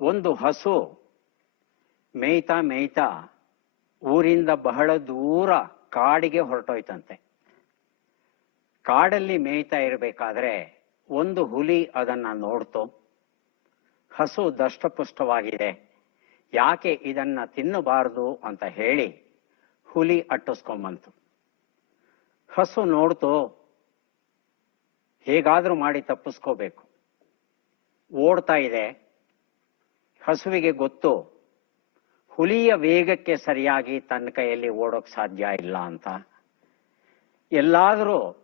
ಒಂದು ಹಸು ಮೇಯ್ತಾ ಮೇಯ್ತಾ ಊರಿಂದ ಬಹಳ ದೂರ ಕಾಡಿಗೆ ಹೊರಟೋಯ್ತಂತೆ. ಕಾಡಲ್ಲಿ ಮೇಯ್ತಾ ಇರಬೇಕಾದ್ರೆ ಒಂದು ಹುಲಿ ಅದನ್ನ ನೋಡ್ತು. ಹಸು ದಷ್ಟಪುಷ್ಟವಾಗಿದೆ. ಯಾಕೆ ಇದನ್ನ ತಿನ್ನಬಾರದು ಅಂತ ಹೇಳಿ ಹುಲಿ ಅಟ್ಟಿಸ್ಕೊಂಬಂತು. ಹಸು ನೋಡ್ತು, ಹೇಗಾದರೂ ಮಾಡಿ ತಪ್ಪಿಸ್ಕೋಬೇಕು. ಓಡ್ತಾ ಇದೆ. ಹಸುವಿಗೆ ಗೊತ್ತು, ಹುಲಿಯ ವೇಗಕ್ಕೆ ಸರಿಯಾಗಿ ತನ್ನ ಕೈಯಲ್ಲಿ ಓಡೋಕ್ ಸಾಧ್ಯ ಇಲ್ಲ ಅಂತ. ಎಲ್ಲಾದರೂ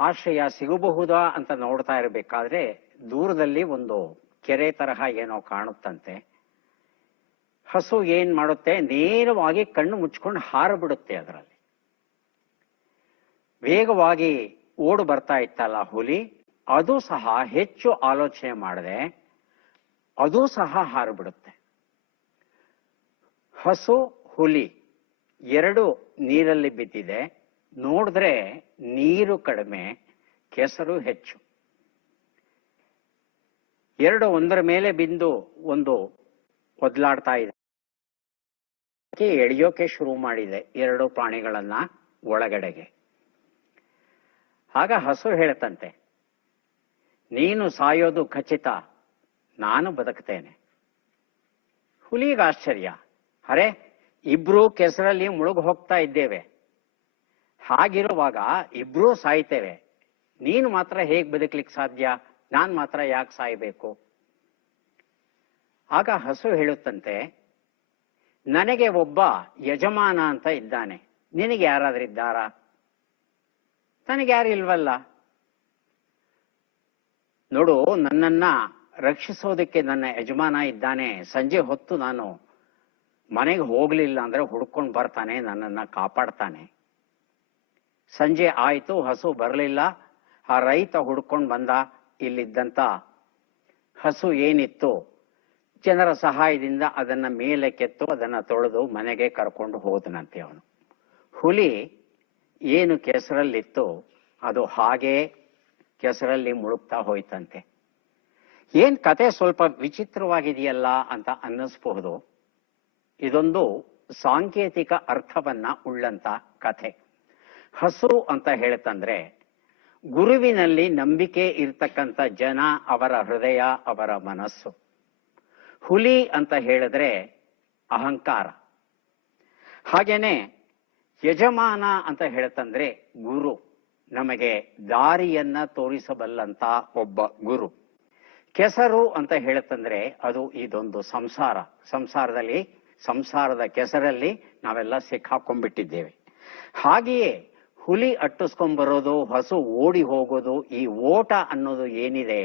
ಆಶ್ರಯ ಸಿಗಬಹುದಾ ಅಂತ ನೋಡ್ತಾ ಇರಬೇಕಾದ್ರೆ ದೂರದಲ್ಲಿ ಒಂದು ಕೆರೆ ತರಹ ಏನೋ ಕಾಣುತ್ತಂತೆ. ಹಸು ಏನ್ ಮಾಡುತ್ತೆ? ನೇರವಾಗಿ ಕಣ್ಣು ಮುಚ್ಕೊಂಡು ಹಾರಬಿಡುತ್ತೆ ಅದರಲ್ಲಿ. ವೇಗವಾಗಿ ಓಡು ಬರ್ತಾ ಇತ್ತಲ್ಲ ಹುಲಿ, ಅದು ಸಹ ಹೆಚ್ಚು ಆಲೋಚನೆ ಮಾಡದೆ. ಅದು ಸಹ ಹಾರಿಬಿಡುತ್ತೆ. ಹಸು, ಹುಲಿ ಎರಡು ನೀರಲ್ಲಿ ಬಿದ್ದಿದೆ. ನೋಡಿದ್ರೆ ನೀರು ಕಡಿಮೆ, ಕೆಸರು ಹೆಚ್ಚು. ಎರಡು ಒಂದರ ಮೇಲೆ ಬಿಂದು ಒಂದು ಒದ್ಲಾಡ್ತಾ ಇದೆ. ಎಳೆಯೋಕೆ ಶುರು ಮಾಡಿದೆ ಎರಡು ಪ್ರಾಣಿಗಳನ್ನ ಒಳಗಡೆಗೆ. ಆಗ ಹಸು ಹೇಳ್ತಂತೆ ನೀನು ಸಾಯೋದು ಖಚಿತ. ನಾನು ಬದುಕ್ತೇನೆ ಹುಲಿಗೆ ಆಶ್ಚರ್ಯ. ಅರೆ, ಇಬ್ರು ಕೆಸರಲ್ಲಿ ಮುಳುಗ್ ಹೋಗ್ತಾ ಇದ್ದೇವೆ. ಹಾಗಿರುವಾಗ ಇಬ್ರೂ ಸಾಯ್ತೇವೆ. ನೀನು ಮಾತ್ರ ಹೇಗ್ ಬದುಕ್ಲಿಕ್ಕೆ ಸಾಧ್ಯ? ನಾನ್ ಮಾತ್ರ ಯಾಕೆ ಸಾಯ್ಬೇಕು? ಆಗ ಹಸು ಹೇಳುತ್ತಂತೆ, ನನಗೆ ಒಬ್ಬ ಯಜಮಾನ ಅಂತ ಇದ್ದಾನೆ. ನಿನಗೆ ಯಾರಾದ್ರೂ ಇದ್ದಾರಾ? ನನಗೆ ಯಾರು ಇಲ್ವಲ್ಲ? ನೋಡು, ನನ್ನನ್ನ ರಕ್ಷಿಸೋದಕ್ಕೆ ನನ್ನ ಯಜಮಾನ ಇದ್ದಾನೆ. ಸಂಜೆ ಹೊತ್ತು ನಾನು ಮನೆಗೆ ಹೋಗಲಿಲ್ಲ ಅಂದ್ರೆ ಹುಡ್ಕೊಂಡು ಬರ್ತಾನೆ, ನನ್ನನ್ನ ಕಾಪಾಡ್ತಾನೆ. ಸಂಜೆ ಆಯಿತು, ಹಸು ಬರಲಿಲ್ಲ. ಆ ರೈತ ಹುಡ್ಕೊಂಡು ಬಂದ ಇಲ್ಲಿದ್ದಂತ ಹಸು ಏನಿತ್ತು? ಜನರ ಸಹಾಯದಿಂದ ಅದನ್ನ ಮೇಲೆ ಕೆತ್ತು, ಅದನ್ನ ತೊಳೆದು ಮನೆಗೆ ಕರ್ಕೊಂಡು ಹೋದನಂತೆ ಅವನು. ಹುಲಿ ಏನು ಕೆಸರಲ್ಲಿತ್ತು, ಅದು ಹಾಗೇ ಕೆಸರಲ್ಲಿ ಮುಳುಗ್ತಾ ಹೋಯ್ತಂತೆ. ಏನ್ ಕತೆ ಸ್ವಲ್ಪ ವಿಚಿತ್ರವಾಗಿದೆಯಲ್ಲ ಅಂತ ಅನ್ನಿಸ್ಬಹುದು? ಇದೊಂದು ಸಾಂಕೇತಿಕ ಅರ್ಥವನ್ನ ಉಳ್ಳಂತ ಕಥೆ. ಹಸು ಅಂತ ಹೇಳ್ತಂದ್ರೆ ಗುರುವಿನಲ್ಲಿ ನಂಬಿಕೆ ಇರ್ತಕ್ಕಂಥ ಜನ ಅವರ ಹೃದಯ, ಅವರ ಮನಸ್ಸು. ಹುಲಿ ಅಂತ ಹೇಳಿದ್ರೆ ಅಹಂಕಾರ. ಹಾಗೇನೆ ಯಜಮಾನ ಅಂತ ಹೇಳ್ತಂದ್ರೆ ಗುರು. ನಮಗೆ ದಾರಿಯನ್ನ ತೋರಿಸಬಲ್ಲಂತ ಒಬ್ಬ ಗುರು. ಕೆಸರು ಅಂತ ಹೇಳುತ್ತಂದ್ರೆ ಅದು ಇದೊಂದು ಸಂಸಾರ. ಸಂಸಾರದಲ್ಲಿ, ಸಂಸಾರದ ಕೆಸರಲ್ಲಿ ನಾವೆಲ್ಲ ಸಿಕ್ಕಾಕೊಂಡ್ಬಿಟ್ಟಿದ್ದೇವೆ. ಹಾಗೆಯೇ ಹುಲಿ ಅಟ್ಟಿಸ್ಕೊಂಡ್ಬರೋದು, ಹಸು ಓಡಿ ಹೋಗೋದು, ಈ ಓಟ ಅನ್ನೋದು ಏನಿದೆ,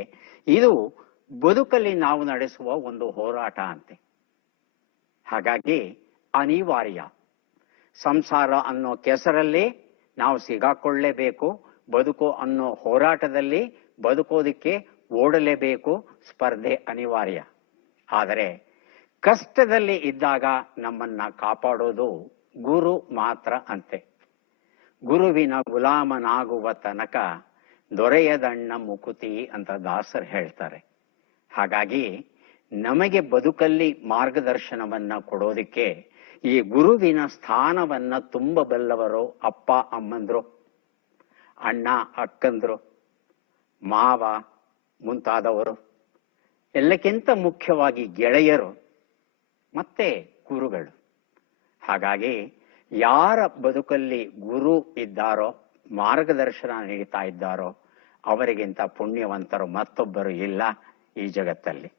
ಇದು ಬದುಕಲ್ಲಿ ನಾವು ನಡೆಸುವ ಒಂದು ಹೋರಾಟ ಅಂತೆ. ಹಾಗಾಗಿ ಅನಿವಾರ್ಯ. ಸಂಸಾರ ಅನ್ನೋ ಕೆಸರಲ್ಲಿ ನಾವು ಸಿಗಾಕೊಳ್ಳೇಬೇಕು. ಬದುಕು ಅನ್ನೋ ಹೋರಾಟದಲ್ಲಿ ಬದುಕೋದಿಕ್ಕೆ ಓಡಲೇಬೇಕು, ಸ್ಪರ್ಧೆ ಅನಿವಾರ್ಯ. ಆದರೆ ಕಷ್ಟದಲ್ಲಿ ಇದ್ದಾಗ ನಮ್ಮನ್ನ ಕಾಪಾಡೋದು ಗುರು ಮಾತ್ರ ಅಂತೆ. ಗುರುವಿನ ಗುಲಾಮನಾಗುವ ತನಕ ದೊರೆಯದಣ್ಣ ಮುಕುತಿ ಅಂತ ದಾಸರು ಹೇಳ್ತಾರೆ. ಹಾಗಾಗಿ ನಮಗೆ ಬದುಕಲ್ಲಿ ಮಾರ್ಗದರ್ಶನವನ್ನ ಕೊಡೋದಿಕ್ಕೆ ಈ ಗುರುವಿನ ಸ್ಥಾನವನ್ನ ತುಂಬಬಲ್ಲವರು ಅಪ್ಪ, ಅಮ್ಮಂದ್ರು, ಅಣ್ಣ, ಅಕ್ಕಂದ್ರು, ಮಾವ ಮುಂತಾದವರು. ಎಲ್ಲಕ್ಕಿಂತ ಮುಖ್ಯವಾಗಿ ಗೆಳೆಯರು, ಮತ್ತೆ ಗುರುಗಳು. ಹಾಗಾಗಿ ಯಾರ ಬದುಕಲ್ಲಿ ಗುರು ಇದ್ದಾರೋ, ಮಾರ್ಗದರ್ಶನ ನೀಡ್ತಾ ಇದ್ದಾರೋ, ಅವರಿಗಿಂತ ಪುಣ್ಯವಂತರು ಮತ್ತೊಬ್ಬರು ಇಲ್ಲ ಈ ಜಗತ್ತಲ್ಲಿ.